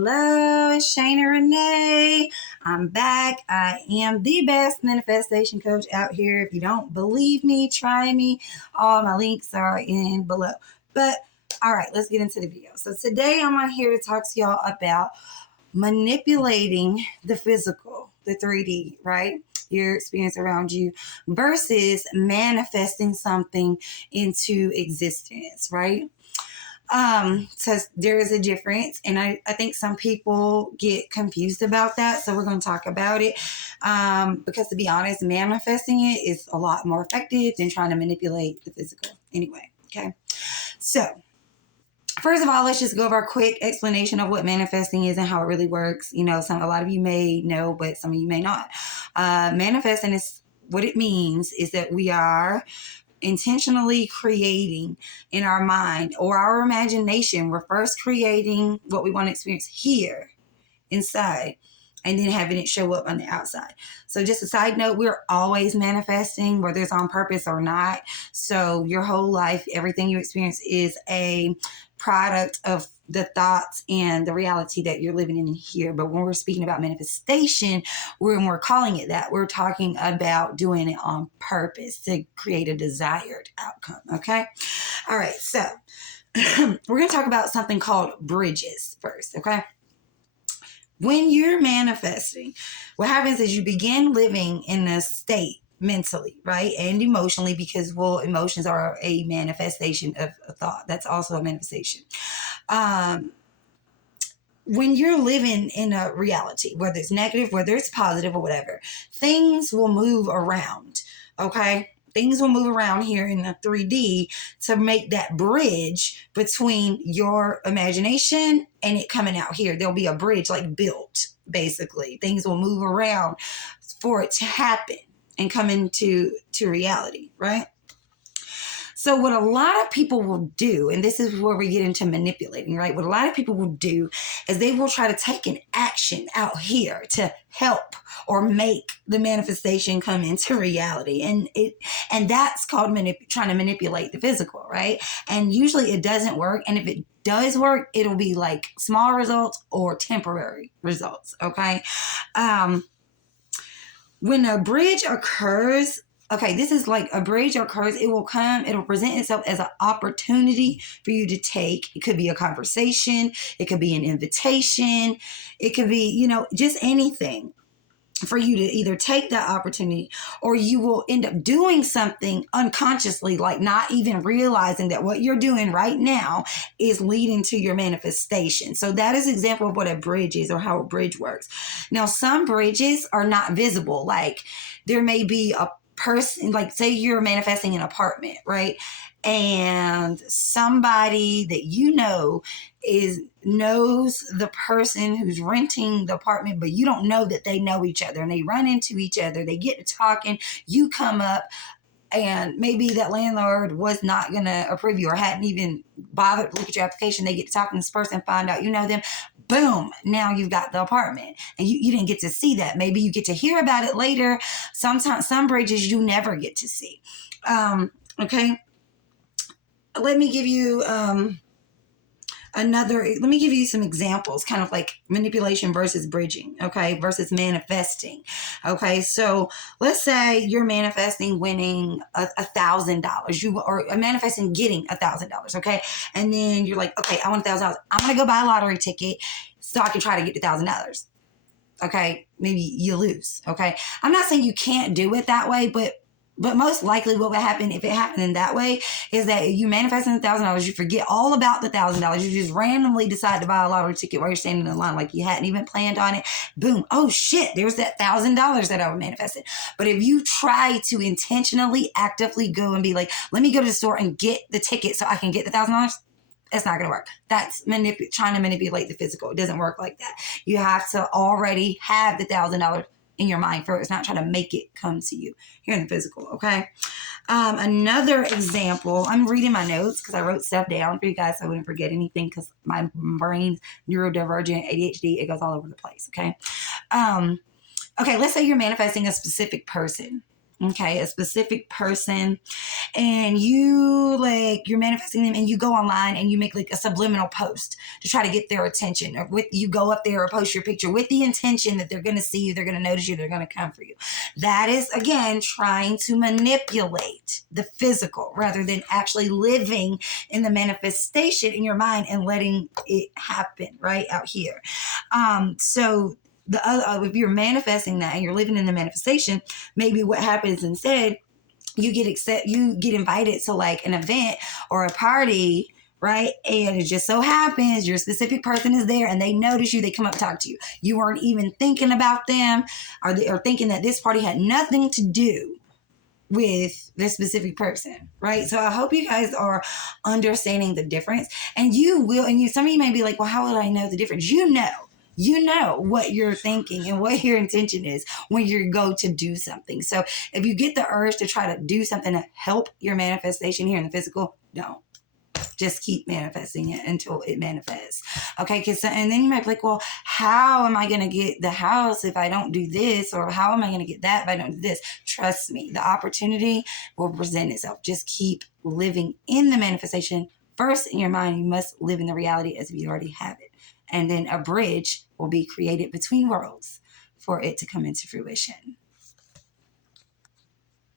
Hello, it's Shayna Renee. I'm back. I am the best manifestation coach out here. If you don't believe me, try me. All my links are in below. But all right, let's get into the video. So today I'm on here to talk to y'all about manipulating the physical, the 3D, right? Your experience around you versus manifesting something into existence, right? So there is a difference, and I think some people get confused about that. So we're going to talk about it. Because to be honest, manifesting it is a lot more effective than trying to manipulate the physical. Anyway, okay. So first of all, let's just go over a quick explanation of what manifesting is and how it really works. You know, a lot of you may know, but some of you may not. Manifesting is what it means is that we are intentionally creating in our mind or our imagination. We're first creating what we want to experience here inside and then having it show up on the outside. So just a side note, we're always manifesting, whether it's on purpose or not. So your whole life, everything you experience is a product of the thoughts and the reality that you're living in here. But when we're speaking about manifestation, when we're calling it that, we're talking about doing it on purpose to create a desired outcome. Okay. All right. So we're going to talk about something called bridges first. Okay. When you're manifesting, what happens is you begin living in a state mentally, right? And emotionally, because, well, emotions are a manifestation of a thought. That's also a manifestation. When you're living in a reality, whether it's negative, whether it's positive or whatever, things will move around, okay? Things will move around here in the 3D to make that bridge between your imagination and it coming out here. There'll be a bridge like built, basically. Things will move around for it to happen and come into reality, right? So what a lot of people will do, and this is where we get into manipulating, right? What a lot of people will do is they will try to take an action out here to help or make the manifestation come into reality. And that's called trying to manipulate the physical, right? And usually it doesn't work. And if it does work, it'll be like small results or temporary results, okay? When a bridge occurs, okay, this is like a bridge occurs, it'll present itself as an opportunity for you to take. It could be a conversation. It could be an invitation. It could be, just anything for you to either take that opportunity, or you will end up doing something unconsciously, like not even realizing that what you're doing right now is leading to your manifestation. So that is an example of what a bridge is or how a bridge works. Now, some bridges are not visible. Like there may be a person, like say you're manifesting an apartment, right? And somebody that knows the person who's renting the apartment, but you don't know that they know each other, and they run into each other, they get to talking, you come up, and maybe that landlord was not going to approve you or hadn't even bothered to look at your application. They get to talking to this person, find out you know them. Boom, now you've got the apartment, and you didn't get to see that. Maybe you get to hear about it later. Sometimes some bridges you never get to see. Okay. Let me give you some examples, kind of like manipulation versus bridging, okay, versus manifesting. Okay, so let's say you're manifesting winning $1,000. You are manifesting getting $1,000, okay, and then you're like, okay, I want $1,000. I'm gonna go buy a lottery ticket so I can try to get $1,000. Okay, maybe you lose. Okay, I'm not saying you can't do it that way, but most likely what would happen if it happened in that way is that you manifesting $1,000, you forget all about the $1,000. You just randomly decide to buy a lottery ticket while you're standing in line like you hadn't even planned on it. Boom. Oh shit, there's that $1,000 that I would manifested. But if you try to intentionally, actively go and be like, let me go to the store and get the ticket so I can get the $1,000, it's not going to work. That's trying to manipulate the physical. It doesn't work like that. You have to already have the $1,000 in your mind first, not try to make it come to you here in the physical, okay? Another example, I'm reading my notes because I wrote stuff down for you guys so I wouldn't forget anything, because my brain's neurodivergent, ADHD, it goes all over the place, okay? Okay, let's say you're manifesting a specific person, okay, a specific person, and you're manifesting them, and you go online and you make like a subliminal post to try to get their attention, or you go up there or post your picture with the intention that they're going to see you, they're going to notice you, they're going to come for you. That is again trying to manipulate the physical rather than actually living in the manifestation in your mind and letting it happen right out here. So the other, if you're manifesting that and you're living in the manifestation, maybe what happens instead, you get invited to like an event or a party, right? And it just so happens your specific person is there and they notice you, they come up and talk to you. You weren't even thinking about them, or thinking that this party had nothing to do with this specific person, right? So I hope you guys are understanding the difference, and you will, and some of you may be like, well, how would I know the difference? You know what you're thinking and what your intention is when you go to do something. So if you get the urge to try to do something to help your manifestation here in the physical, don't. Just keep manifesting it until it manifests. Okay, and then you might be like, well, how am I going to get the house if I don't do this? Or how am I going to get that if I don't do this? Trust me, the opportunity will present itself. Just keep living in the manifestation. First, in your mind, you must live in the reality as if you already have it. And then a bridge will be created between worlds for it to come into fruition.